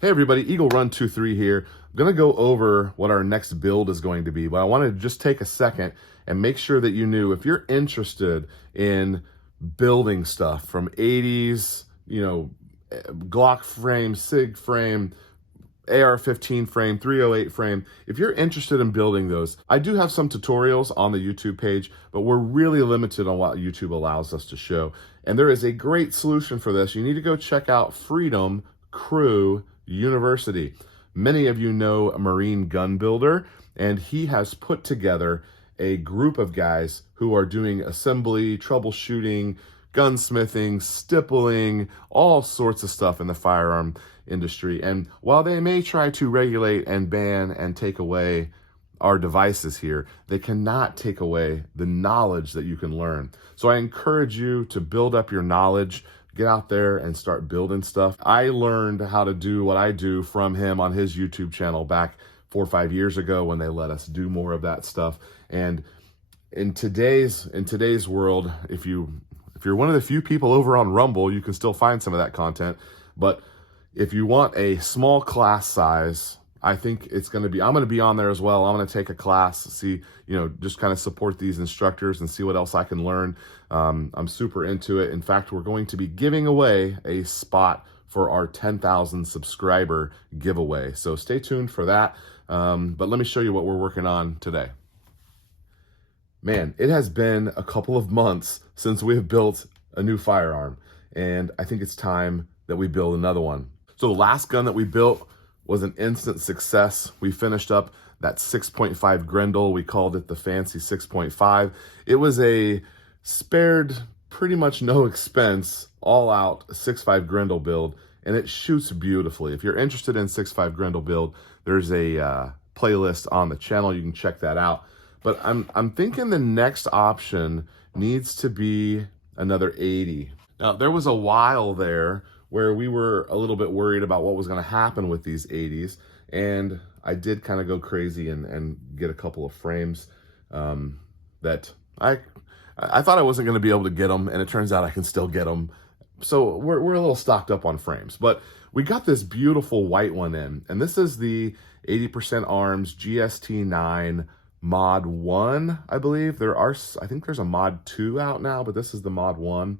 Hey everybody, Eagle Run 23 here. I'm going to go over what our next build is going to be, but I wanted to just take a second and make sure that you knew if you're interested in building stuff from 80s, Glock frame, SIG frame, AR-15 frame, 308 frame. If you're interested in building those, I do have some tutorials on the YouTube page, but we're really limited on what YouTube allows us to show. And there is a great solution for this. You need to go check out Freedom Crew University. Many of you know a Marine gun builder, and he has put together a group of guys who are doing assembly, troubleshooting, gunsmithing, stippling, all sorts of stuff in the firearm industry. And while they may try to regulate and ban and take away our devices here, they cannot take away the knowledge that you can learn. So I encourage you to build up your knowledge, get out there and start building stuff. I learned how to do what I do from him on his YouTube channel back 4 or 5 years ago when they let us do more of that stuff. And in today's world, if you're one of the few people over on Rumble, you can still find some of that content. But if you want a small class size, I think it's going to be, I'm going to be on there as well. I'm going to take a class, see, just kind of support these instructors and see what else I can learn. I'm super into it. In fact, we're going to be giving away a spot for our 10,000 subscriber giveaway. So stay tuned for that. But let me show you what we're working on today. Man, it has been a couple of months since we have built a new firearm, and I think it's time that we build another one. So the last gun that we built was an instant success. We finished up that 6.5 Grendel. We called it the fancy 6.5. It was a spared, pretty much no expense, all out 6.5 Grendel build, and it shoots beautifully. If you're interested in 6.5 Grendel build, there's a playlist on the channel. You can check that out. But I'm thinking the next option needs to be another 80. Now, there was a while there where we were a little bit worried about what was going to happen with these 80s, and I did kind of go crazy and get a couple of frames that I thought I wasn't going to be able to get them, and it turns out I can still get them. So we're a little stocked up on frames, but we got this beautiful white one in, and this is the 80% Arms GST9 Mod 1, I believe. I think there's a Mod 2 out now, but this is the Mod 1.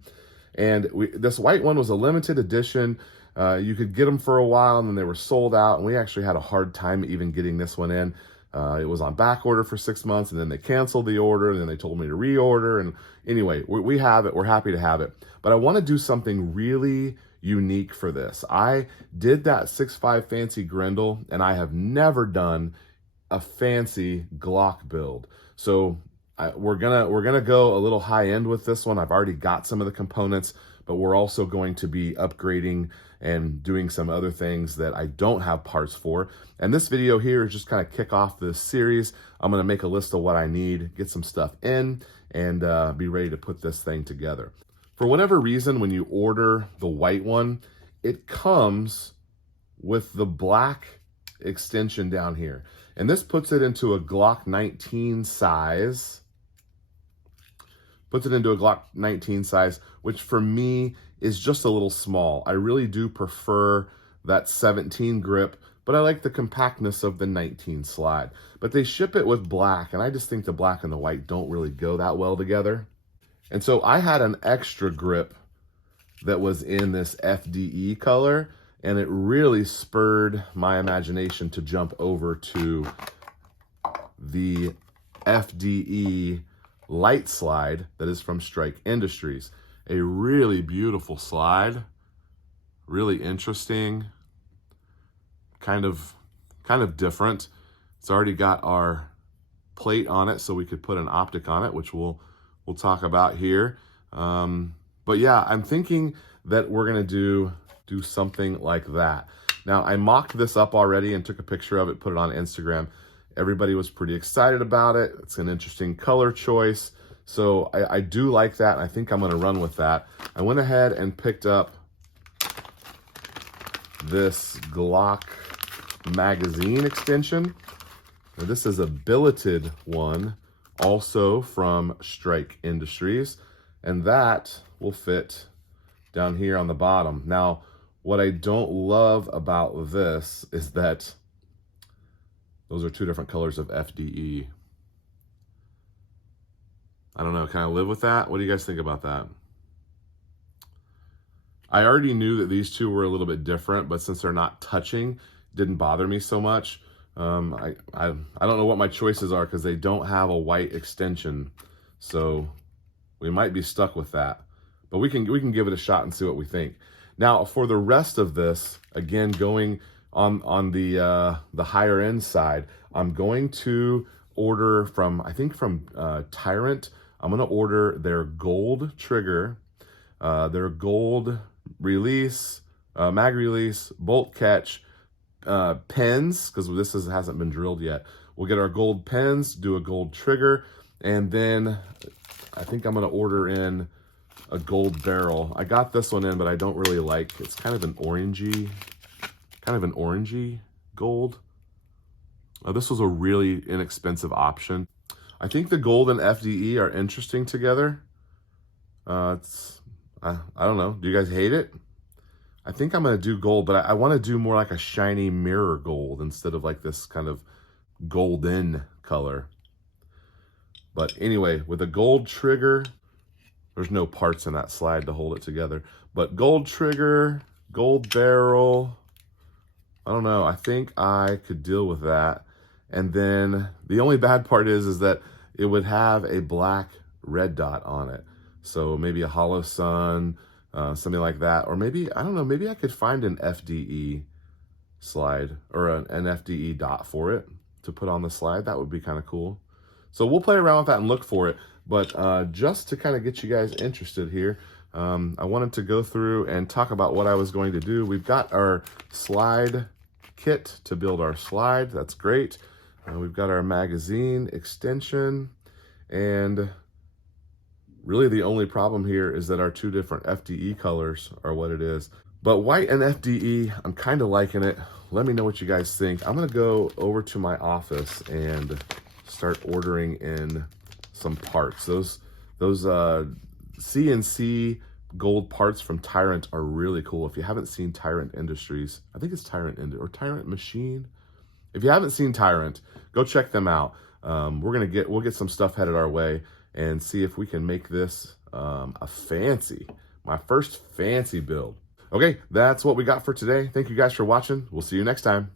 And this white one was a limited edition. You could get them for a while, and then they were sold out, and we actually had a hard time even getting this one in. It was on back order for 6 months, and then they canceled the order, and then they told me to reorder. And anyway, we have it. We're happy to have it. But I want to do something really unique for this. I did that 6.5 fancy Grendel, and I have never done a fancy Glock build. So we're gonna go a little high end with this one. I've already got some of the components, but we're also going to be upgrading and doing some other things that I don't have parts for. And this video here is just kind of kick off this series. I'm gonna make a list of what I need, get some stuff in, and be ready to put this thing together. For whatever reason, when you order the white one, it comes with the black extension down here. And this puts it into a Glock 19 size. Puts it into a Glock 19 size, which for me is just a little small. I really do prefer that 17 grip, but I like the compactness of the 19 slide. But they ship it with black, and I just think the black and the white don't really go that well together. And so I had an extra grip that was in this FDE color, and it really spurred my imagination to jump over to the FDE light slide that is from Strike Industries. A really beautiful slide, really interesting, kind of different. It's already got our plate on it, so we could put an optic on it, which we'll talk about here. But yeah, I'm thinking that we're gonna do something like that. Now, I mocked this up already and took a picture of it, put it on Instagram. Everybody was pretty excited about it. It's an interesting color choice. So I do like that, and I think I'm gonna run with that. I went ahead and picked up this Glock magazine extension. Now, this is a billeted one, also from Strike Industries, and that will fit down here on the bottom. Now, What I don't love about this is that those are two different colors of FDE. I don't know, can I live with that? What do you guys think about that? I already knew that these two were a little bit different, but since they're not touching, it didn't bother me so much. I don't know what my choices are because they don't have a white extension. So we might be stuck with that, but we can give it a shot and see what we think. Now for the rest of this, again, going on the higher end side, I'm going to order from, I think from Tyrant. I'm going to order their gold trigger, their gold release, mag release, bolt catch, pens, because hasn't been drilled yet. We'll get our gold pens, do a gold trigger, and then I think I'm going to order in a gold barrel. I got this one in, but I don't really like, it's kind of an orangey gold. This was a really inexpensive option. I think the gold and FDE are interesting together. I don't know. Do you guys hate it? I think I'm going to do gold, but I want to do more like a shiny mirror gold instead of like this kind of golden color. But anyway, with a gold trigger, there's no parts in that slide to hold it together. But gold trigger, gold barrel, I don't know. I think I could deal with that. And then the only bad part is that it would have a black red dot on it. So maybe a hollow sun, something like that. Or maybe, I don't know, maybe I could find an FDE slide or an FDE dot for it to put on the slide. That would be kind of cool. So we'll play around with that and look for it. But just to kind of get you guys interested here, I wanted to go through and talk about what I was going to do. We've got our slide kit to build our slide. That's great. We've got our magazine extension, and really the only problem here is that our two different FDE colors are what it is. But white and FDE, I'm kind of liking it. Let me know what you guys think. I'm gonna go over to my office and start ordering in some parts. Those CNC gold parts from Tyrant are really cool. If you haven't seen Tyrant Industries, I think it's Tyrant or Tyrant Machine. If you haven't seen Tyrant, go check them out. We'll get some stuff headed our way and see if we can make this my first fancy build. Okay, that's what we got for today. Thank you guys for watching. We'll see you next time.